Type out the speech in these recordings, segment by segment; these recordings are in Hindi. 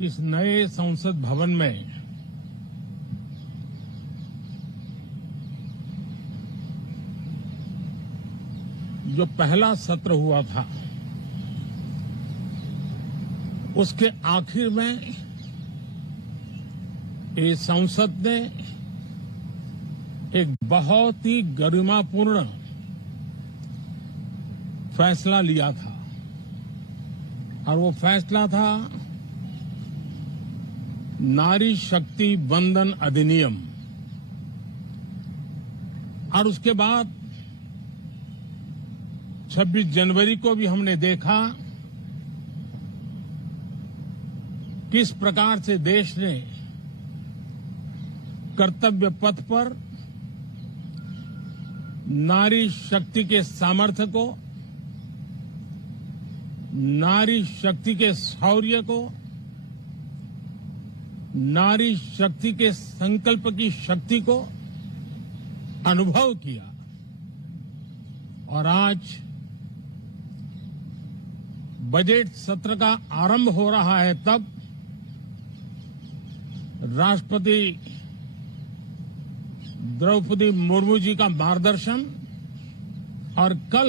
इस नए संसद भवन में जो पहला सत्र हुआ था उसके आखिर में ये संसद ने एक बहुत ही गरिमापूर्ण फैसला लिया था और वो फैसला था नारी शक्ति वंदन अधिनियम। और उसके बाद 26 जनवरी को भी हमने देखा किस प्रकार से देश ने कर्तव्य पथ पर नारी शक्ति के सामर्थ्य को, नारी शक्ति के शौर्य को, नारी शक्ति के संकल्प की शक्ति को अनुभव किया। और आज बजट सत्र का आरंभ हो रहा है, तब राष्ट्रपति द्रौपदी मुर्मू जी का मार्गदर्शन और कल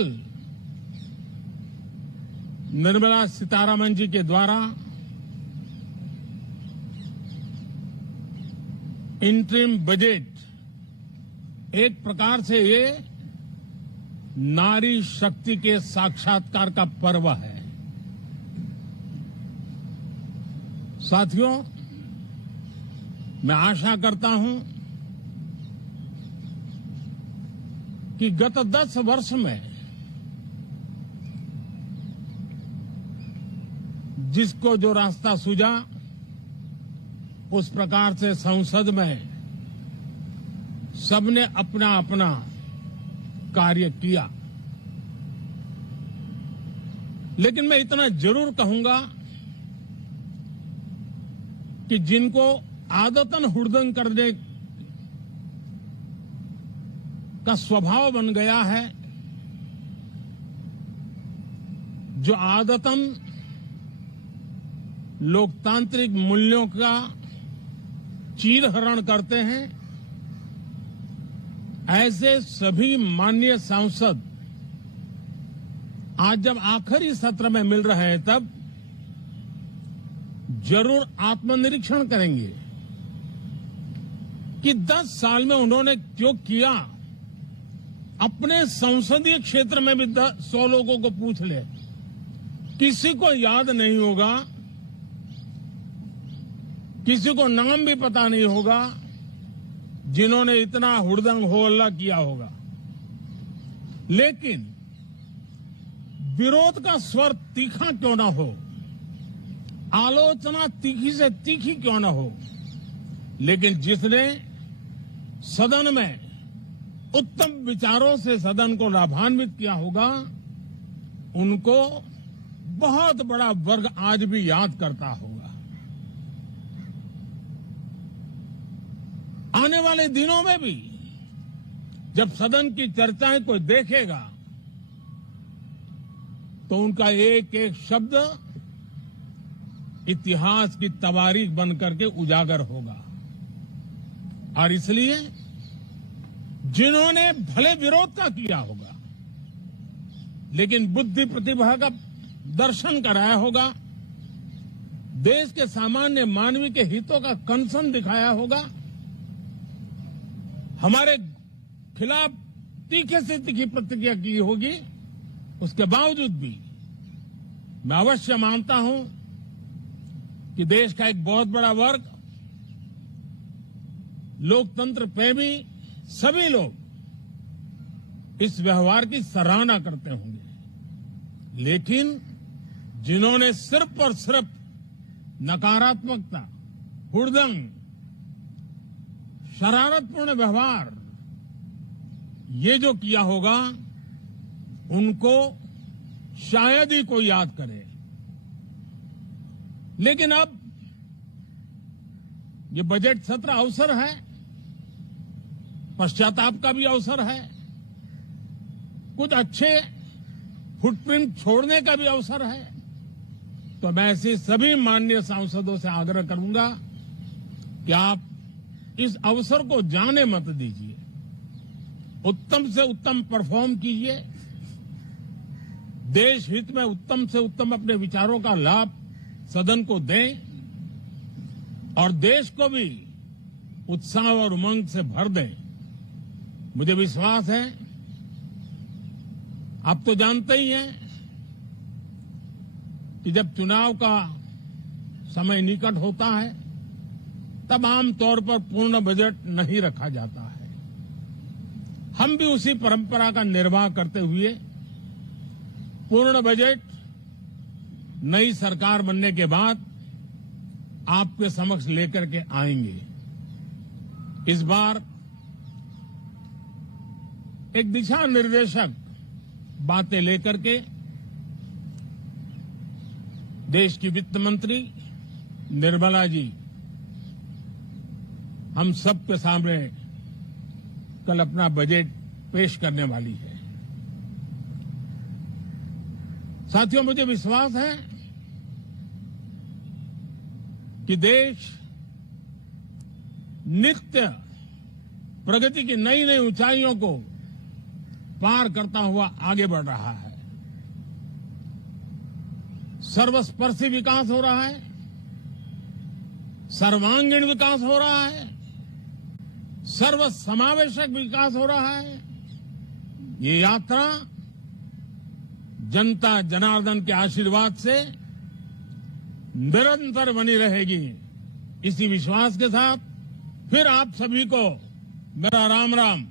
निर्मला सीतारमण जी के द्वारा इंटरिम बजट एक प्रकार से ये नारी शक्ति के साक्षात्कार का पर्व है। साथियों, मैं आशा करता हूं कि गत 10 वर्ष में जिसको जो रास्ता सूझा उस प्रकार से संसद में सबने अपना अपना कार्य किया। लेकिन मैं इतना जरूर कहूंगा कि जिनको आदतन हुड़दंग करने का स्वभाव बन गया है, जो आदतन लोकतांत्रिक मूल्यों का चीरहरण करते हैं, ऐसे सभी माननीय सांसद आज जब आखिरी सत्र में मिल रहे हैं तब जरूर आत्मनिरीक्षण करेंगे कि 10 साल में उन्होंने जो किया। अपने संसदीय क्षेत्र में भी 100 लोगों को पूछ ले, किसी को याद नहीं होगा, किसी को नाम भी पता नहीं होगा जिन्होंने इतना हुड़दंग हो हल्ला किया होगा। लेकिन विरोध का स्वर तीखा क्यों ना हो, आलोचना तीखी से तीखी क्यों ना हो, लेकिन जिसने सदन में उत्तम विचारों से सदन को लाभान्वित किया होगा, उनको बहुत बड़ा वर्ग आज भी याद करता होगा। आने वाले दिनों में भी जब सदन की चर्चाएं कोई देखेगा तो उनका एक एक शब्द इतिहास की तवारीख बन करके उजागर होगा। और इसलिए जिन्होंने भले विरोध का किया होगा लेकिन बुद्धि प्रतिभा का दर्शन कराया होगा, देश के सामान्य मानवी के हितों का कंसर्न दिखाया होगा, हमारे खिलाफ तीखे से तीखी प्रतिक्रिया की होगी, उसके बावजूद भी मैं अवश्य मानता हूं कि देश का एक बहुत बड़ा वर्ग, लोकतंत्र प्रेमी सभी लोग इस व्यवहार की सराहना करते होंगे। लेकिन जिन्होंने सिर्फ और सिर्फ नकारात्मकता, हुड़दंग, शरारतपूर्ण व्यवहार ये जो किया होगा, उनको शायद ही कोई याद करे। लेकिन अब ये बजट सत्र अवसर है, पश्चाताप का भी अवसर है, कुछ अच्छे फुटप्रिंट छोड़ने का भी अवसर है। तो मैं ऐसे सभी माननीय सांसदों से आग्रह करूंगा कि आप इस अवसर को जाने मत दीजिए, उत्तम से उत्तम परफॉर्म कीजिए, देश हित में उत्तम से उत्तम अपने विचारों का लाभ सदन को दें और देश को भी उत्साह और उमंग से भर दें। मुझे विश्वास है, आप तो जानते ही हैं कि जब चुनाव का समय निकट होता है तब आमतौर पर पूर्ण बजट नहीं रखा जाता है। हम भी उसी परंपरा का निर्वाह करते हुए पूर्ण बजट नई सरकार बनने के बाद आपके समक्ष लेकर के आएंगे। इस बार एक दिशा निर्देशक बातें लेकर के देश की वित्त मंत्री निर्मला जी हम सबके सामने कल अपना बजट पेश करने वाली है। साथियों, मुझे विश्वास है कि देश नित्य प्रगति की नई नई ऊंचाइयों को पार करता हुआ आगे बढ़ रहा है। सर्वस्पर्शी विकास हो रहा है, सर्वांगीण विकास हो रहा है, सर्वसमावेशक विकास हो रहा है। ये यात्रा जनता जनार्दन के आशीर्वाद से निरंतर बनी रहेगी। इसी विश्वास के साथ फिर आप सभी को मेरा राम राम।